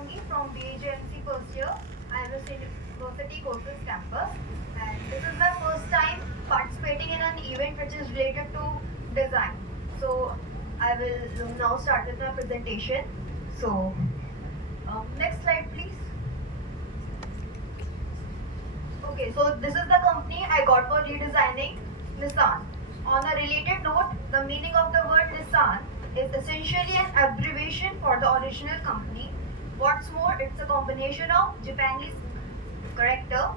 Shivangi from BHMC first year. I am a University Courses campus, and this is my first time participating in an event which is related to design. So I will now start with my presentation. So next slide, please. Okay, so this is the company I got for redesigning, Nissan. On a related note, the meaning of the word Nissan is essentially an abbreviation for the original company. What's more, it's a combination of Japanese character.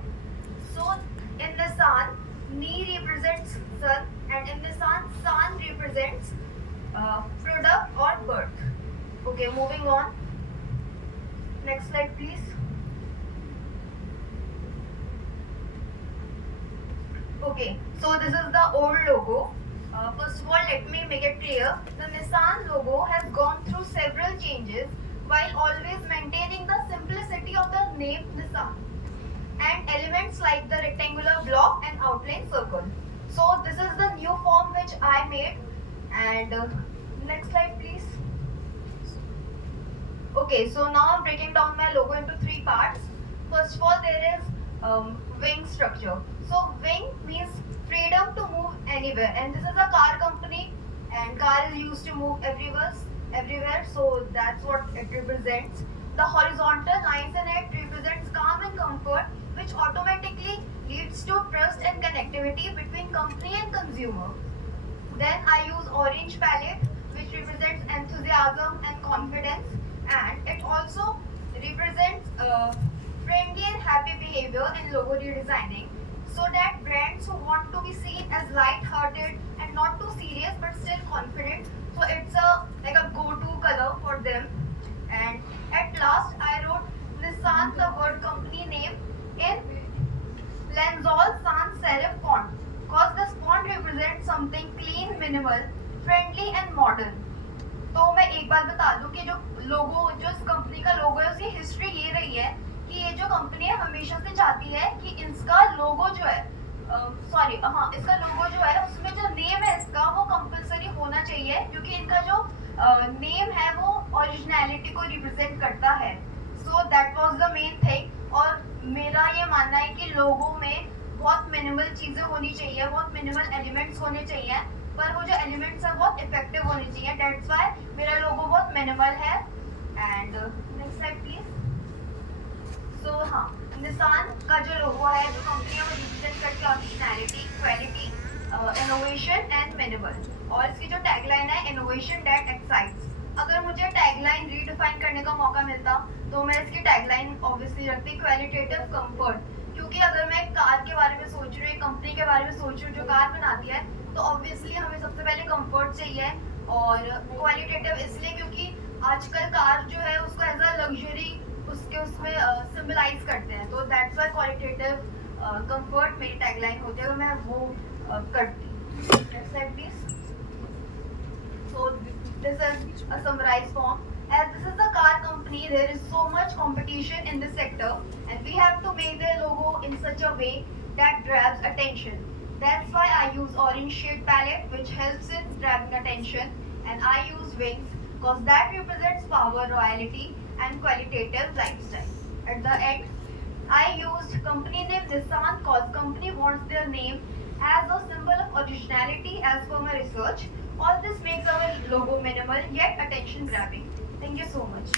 So in Nissan, Ni represents sun, and in Nissan, San represents product or birth. Okay, moving on. Next slide, please. Okay, so this is the old logo. First of all, let me make it clear. The Nissan logo has gone through several changes while always maintaining the simplicity of the name Nissan and elements like the rectangular block and outline circle. So this is the new form which I made. And next slide, please. Okay, so now I'm breaking down my logo into three parts. First of all, there is wing structure. So wing means freedom to move anywhere, and this is a car company, and car is used to move everywhere. So that's what it represents. The horizontal lines in it represents calm and comfort, which automatically leads to trust and connectivity between company and consumer. Then I use orange palette, which represents enthusiasm and confidence, and it also represents friendly and happy behavior in logo redesigning, so that brands who want to be seen as light-hearted and not too serious but still confident. So it's like a go-to color for them. And at last, I wrote Nissan, the word company name, in Lenzol sans serif font, because this font represents something clean, minimal, friendly and modern. तो मैं एक बात बता दूं कि जो लोगो जो इस कंपनी का लोगो है उसकी हिस्ट्री ये रही है कि ये जो कंपनी है हमेशा से चाहती है कि इसका लोगो जो है इसका लोगो जो है उसमें जो नेम है इसका वो कंपलसरी होना चाहिए, क्योंकि इनका जो नेम है वो ओरिजिनलिटी को रिप्रेजेंट करता है. So that was the main thing. और मेरा ये मानना है कि लोगो में बहुत मिनिमल चीजें होनी चाहिए, बहुत मिनिमल एलिमेंट्स होने चाहिए, पर वो जो एलिमेंट्स है बहुत इफेक्टिव होने चाहिए. दैट्स व्हाई मेरा लोगो बहुत मिनिमल है. And next slide please. So हाँ, निसान का जो लोगो है, जो कंपनी है, वो रिप्रेजेंट करती है originality, quality, innovation and minimal. और इसकी जो टैगलाइन है, इनोवेशन दैट एक्साइट्स. अगर मुझे टैगलाइन रीडिफाइन करने का मौका मिलता तो मैं इसकी टैगलाइन ऑब्वियसली रखती क्वालिटेटिव कंफर्ट, क्योंकि अगर मैं कार के बारे में सोच रही हूँ, कंपनी के बारे में सोच रही हूँ जो कार बनाती है, तो ऑब्वियसली हमें सबसे पहले कंफर्ट चाहिए. और क्वालिटेटिव इसलिए क्योंकि आजकल कार जो है उसको एज अ लग्जरी उसमें सिंबलाइज करते हैं. तो दैट्स व्हाई क्वालिटेटिव कंफर्ट मेरी टैगलाइन होती है, तो मैं वो करती. Next slide please. So this is a summarized form. As this is a car company, there is so much competition in this sector, and we have to make their logo in such a way that grabs attention. That's why I use orange shade palette, which helps in grabbing attention, and I use wings because that represents power, royalty, and qualitative lifestyle. At the end, I used company name Nissan because company wants their name as a symbol of originality as per my research. All this makes our logo minimal yet attention grabbing. Thank you so much.